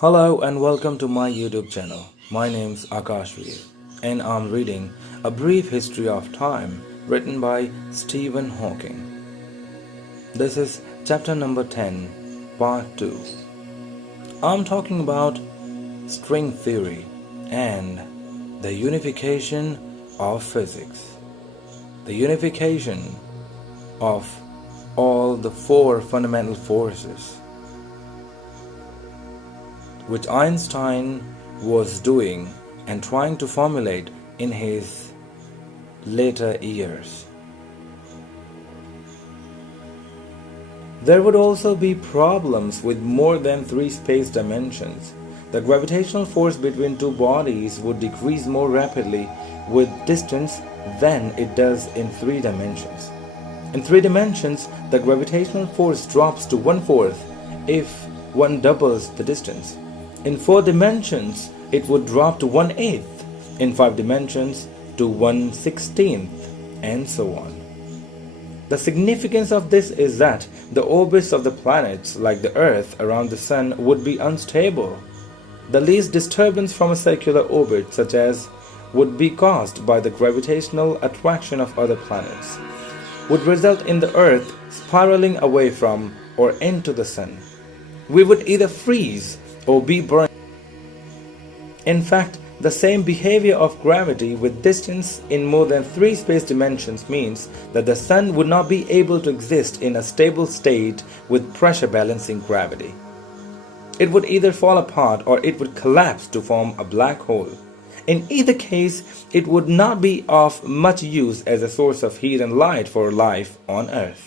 Hello and welcome to my YouTube channel. My name's Akashveer and I'm reading A Brief History of Time written by Stephen Hawking. This is chapter number 10, part 2. I'm talking about string theory and the unification of physics. The unification of all the four fundamental forces which Einstein was doing and trying to formulate in his later years. There would also be problems with more than three space dimensions. The gravitational force between two bodies would decrease more rapidly with distance than it does in three dimensions. In three dimensions, the gravitational force drops to 1/4 if one doubles the distance. In 4 dimensions, it would drop to 1/8, in 5 dimensions to 1/16, and so on. The significance of this is that the orbits of the planets, like the Earth around the Sun, would be unstable. The least disturbance from a circular orbit, such as would be caused by the gravitational attraction of other planets, would result in the Earth spiraling away from or into the Sun. We would either freeze or be burned. In fact, the same behavior of gravity with distance in more than 3 space dimensions means that the Sun would not be able to exist in a stable state with pressure balancing gravity. It would either fall apart or it would collapse to form a black hole. In either case, it would not be of much use as a source of heat and light for life on Earth.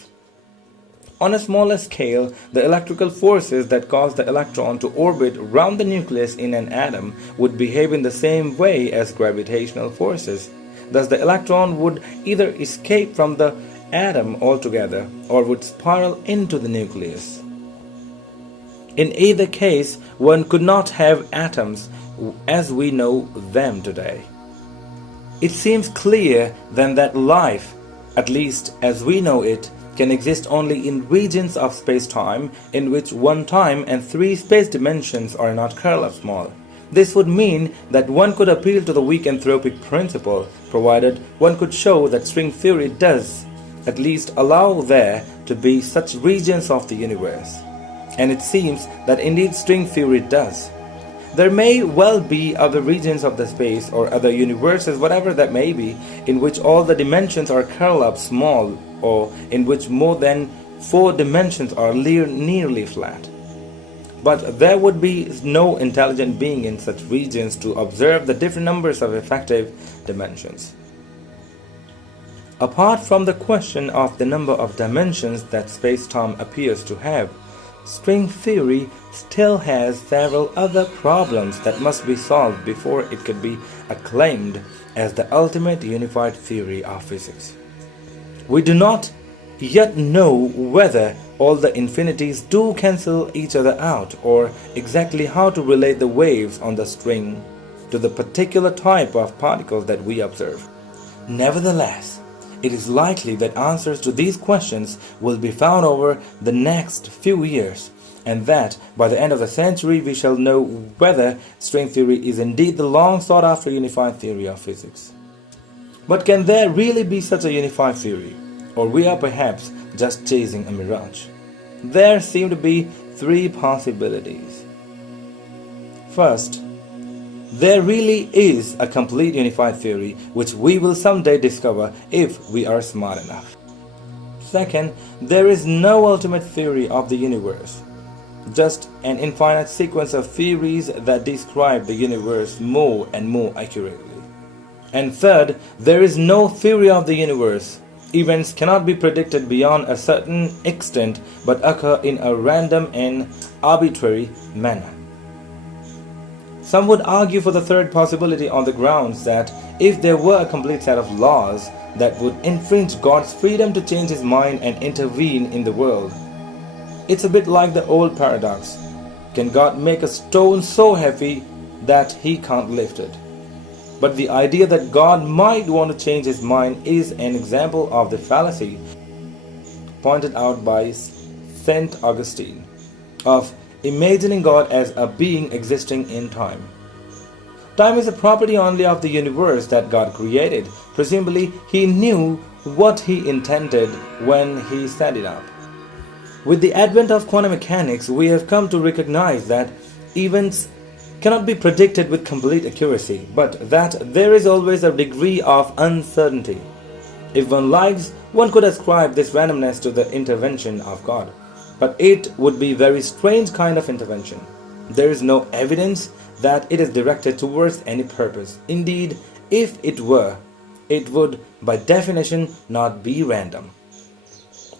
On a smaller scale, the electrical forces that cause the electron to orbit round the nucleus in an atom would behave in the same way as gravitational forces. Thus, the electron would either escape from the atom altogether or would spiral into the nucleus. In either case, one could not have atoms as we know them today. It seems clear then that life, at least as we know it, can exist only in regions of space-time in which one time and 3 space dimensions are not curled up small. This would mean that one could appeal to the weak anthropic principle, provided one could show that string theory does at least allow there to be such regions of the universe. And it seems that indeed string theory does. There may well be other regions of the space or other universes, whatever that may be, in which all the dimensions are curled up small, or in which more than 4 dimensions are nearly flat. But there would be no intelligent being in such regions to observe the different numbers of effective dimensions. Apart from the question of the number of dimensions that space-time appears to have, string theory still has several other problems that must be solved before it could be acclaimed as the ultimate unified theory of physics. We do not yet know whether all the infinities do cancel each other out, or exactly how to relate the waves on the string to the particular type of particles that we observe. Nevertheless, it is likely that answers to these questions will be found over the next few years, and that by the end of the century we shall know whether string theory is indeed the long sought after unified theory of physics. But can there really be such a unified theory, or we are perhaps just chasing a mirage? There seem to be 3 possibilities. First, there really is a complete unified theory which we will someday discover if we are smart enough. Second, there is no ultimate theory of the universe, just an infinite sequence of theories that describe the universe more and more accurately. And third, there is no theory of the universe. Events cannot be predicted beyond a certain extent but occur in a random and arbitrary manner. Some would argue for the third possibility on the grounds that if there were a complete set of laws that would infringe God's freedom to change his mind and intervene in the world. It's a bit like the old paradox. Can God make a stone so heavy that he can't lift it? But the idea that God might want to change his mind is an example of the fallacy pointed out by St. Augustine of imagining God as a being existing in time. Time is a property only of the universe that God created. Presumably, He knew what He intended when He set it up. With the advent of quantum mechanics, we have come to recognize that events cannot be predicted with complete accuracy, but that there is always a degree of uncertainty. If one likes, one could ascribe this randomness to the intervention of God, but it would be a very strange kind of intervention. There is no evidence that it is directed towards any purpose. Indeed, if it were, it would by definition not be random.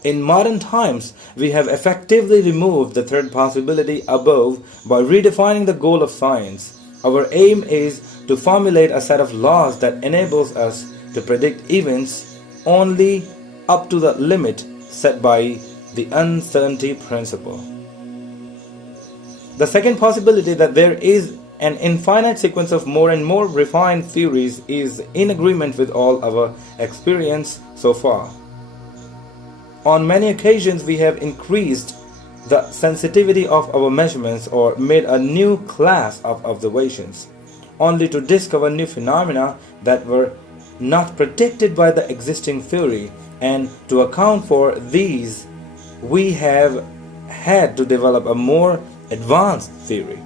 In modern times, we have effectively removed the third possibility above by redefining the goal of science. Our aim is to formulate a set of laws that enables us to predict events only up to the limit set by the uncertainty principle. The second possibility, that there is an infinite sequence of more and more refined theories, is in agreement with all our experience so far. On many occasions, we have increased the sensitivity of our measurements or made a new class of observations, only to discover new phenomena that were not predicted by the existing theory, and to account for these, we have had to develop a more advanced theory.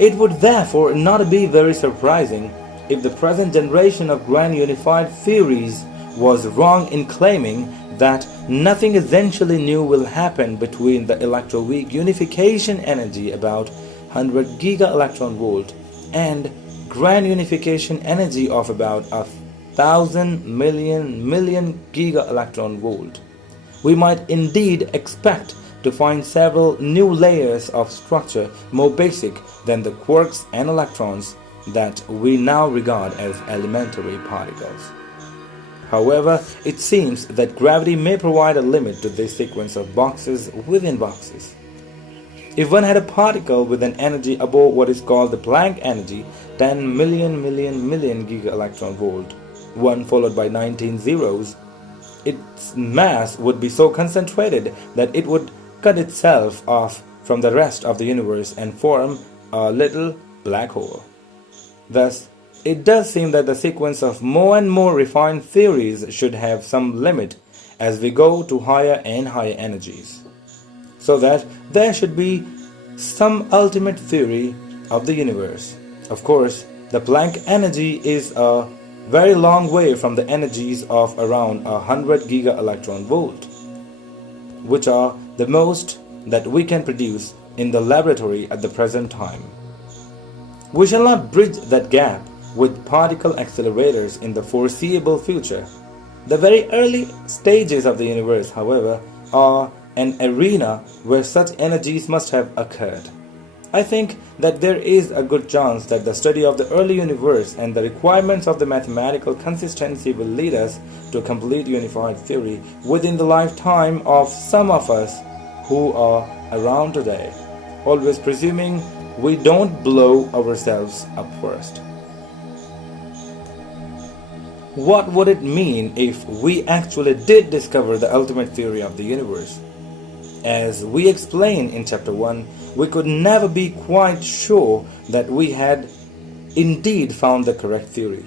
It would therefore not be very surprising if the present generation of grand unified theories was wrong in claiming that nothing essentially new will happen between the electroweak unification energy about 100 giga-electron volt and grand unification energy of about 1,000 million giga-electron volt. We might indeed expect to find several new layers of structure more basic than the quarks and electrons that we now regard as elementary particles. However, it seems that gravity may provide a limit to this sequence of boxes within boxes. If one had a particle with an energy above what is called the Planck energy, 10 million giga-electron volt, 1 followed by 19 zeros, its mass would be so concentrated that it would cut itself off from the rest of the universe and form a little black hole. Thus, it does seem that the sequence of more and more refined theories should have some limit as we go to higher and higher energies, so that there should be some ultimate theory of the universe. Of course, the Planck energy is a very long way from the energies of around 100 giga-electron volt, which are the most that we can produce in the laboratory at the present time. We shall not bridge that gap with particle accelerators in the foreseeable future. The very early stages of the universe, however, are an arena where such energies must have occurred. I think that there is a good chance that the study of the early universe and the requirements of the mathematical consistency will lead us to a complete unified theory within the lifetime of some of us who are around today, always presuming we don't blow ourselves up first. What would it mean if we actually did discover the ultimate theory of the universe? As we explained in chapter 1, we could never be quite sure that we had indeed found the correct theory,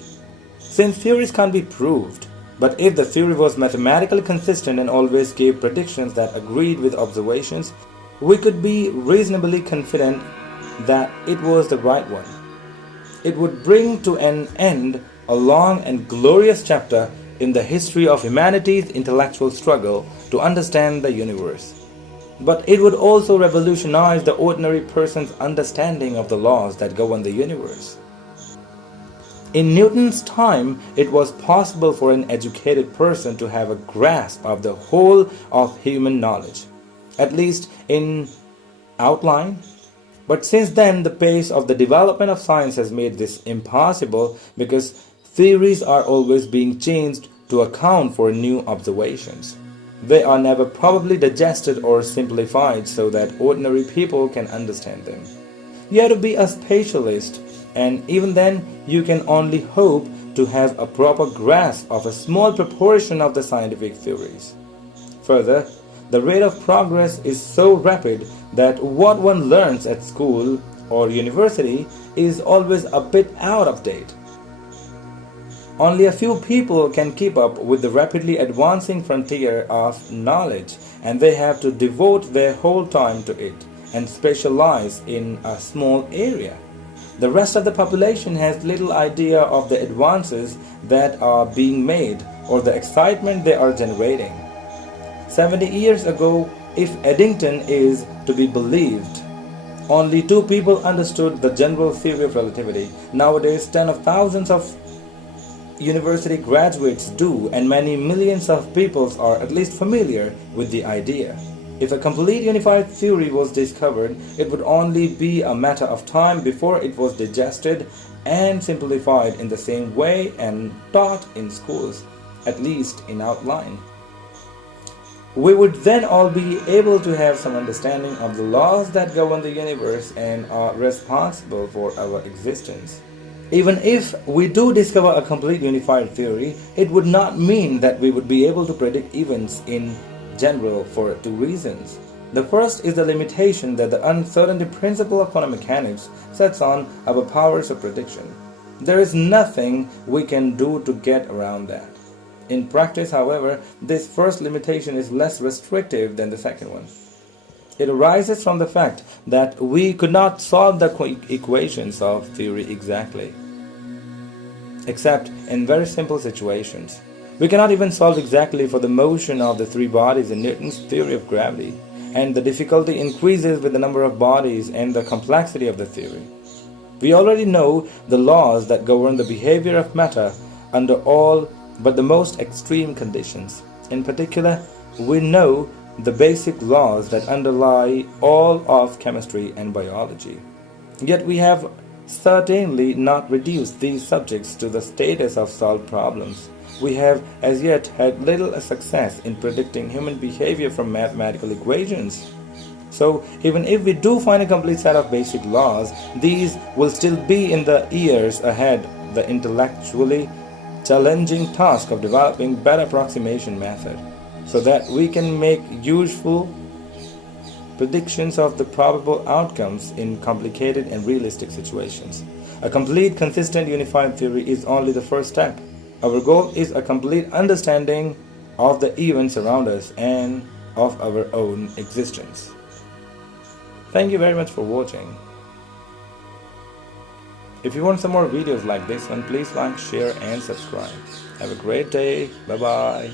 since theories can't be proved. But if the theory was mathematically consistent and always gave predictions that agreed with observations, we could be reasonably confident that it was the right one. It would bring to an end a long and glorious chapter in the history of humanity's intellectual struggle to understand the universe. But it would also revolutionize the ordinary person's understanding of the laws that govern the universe. In Newton's time, it was possible for an educated person to have a grasp of the whole of human knowledge, at least in outline. But since then, the pace of the development of science has made this impossible, because theories are always being changed to account for new observations. They are never probably digested or simplified so that ordinary people can understand them. You have to be a specialist, and even then you can only hope to have a proper grasp of a small proportion of the scientific theories. Further, The rate of progress is so rapid that what one learns at school or university is always a bit out of date. Only a few people can keep up with the rapidly advancing frontier of knowledge, and they have to devote their whole time to it and specialize in a small area. The rest of the population has little idea of the advances that are being made or the excitement they are generating. 70 years ago, if Eddington is to be believed, only 2 people understood the general theory of relativity. Nowadays, tens of thousands of university graduates do, and many millions of people are at least familiar with the idea. If a complete unified theory was discovered, it would only be a matter of time before it was digested and simplified in the same way and taught in schools, at least in outline. We would then all be able to have some understanding of the laws that govern the universe and are responsible for our existence. Even if we do discover a complete unified theory, it would not mean that we would be able to predict events in general for 2 reasons. The first is the limitation that the uncertainty principle of quantum mechanics sets on our powers of prediction. There is nothing we can do to get around that. In practice, however, this first limitation is less restrictive than the second one. It arises from the fact that we could not solve the equations of theory exactly, except in very simple situations. We cannot even solve exactly for the motion of the 3 bodies in Newton's theory of gravity, and the difficulty increases with the number of bodies and the complexity of the theory. We already know the laws that govern the behavior of matter under all but the most extreme conditions. In particular, we know the basic laws that underlie all of chemistry and biology. Yet we have certainly not reduced these subjects to the status of solved problems. We have as yet had little success in predicting human behavior from mathematical equations. So even if we do find a complete set of basic laws, these will still be in the years ahead the intellectually challenging task of developing better approximation method, so that we can make useful predictions of the probable outcomes in complicated and realistic situations. A complete, consistent, unified theory is only the first step. Our goal is a complete understanding of the events around us and of our own existence. Thank you very much for watching. If you want some more videos like this one, please like, share and subscribe. Have a great day. Bye bye.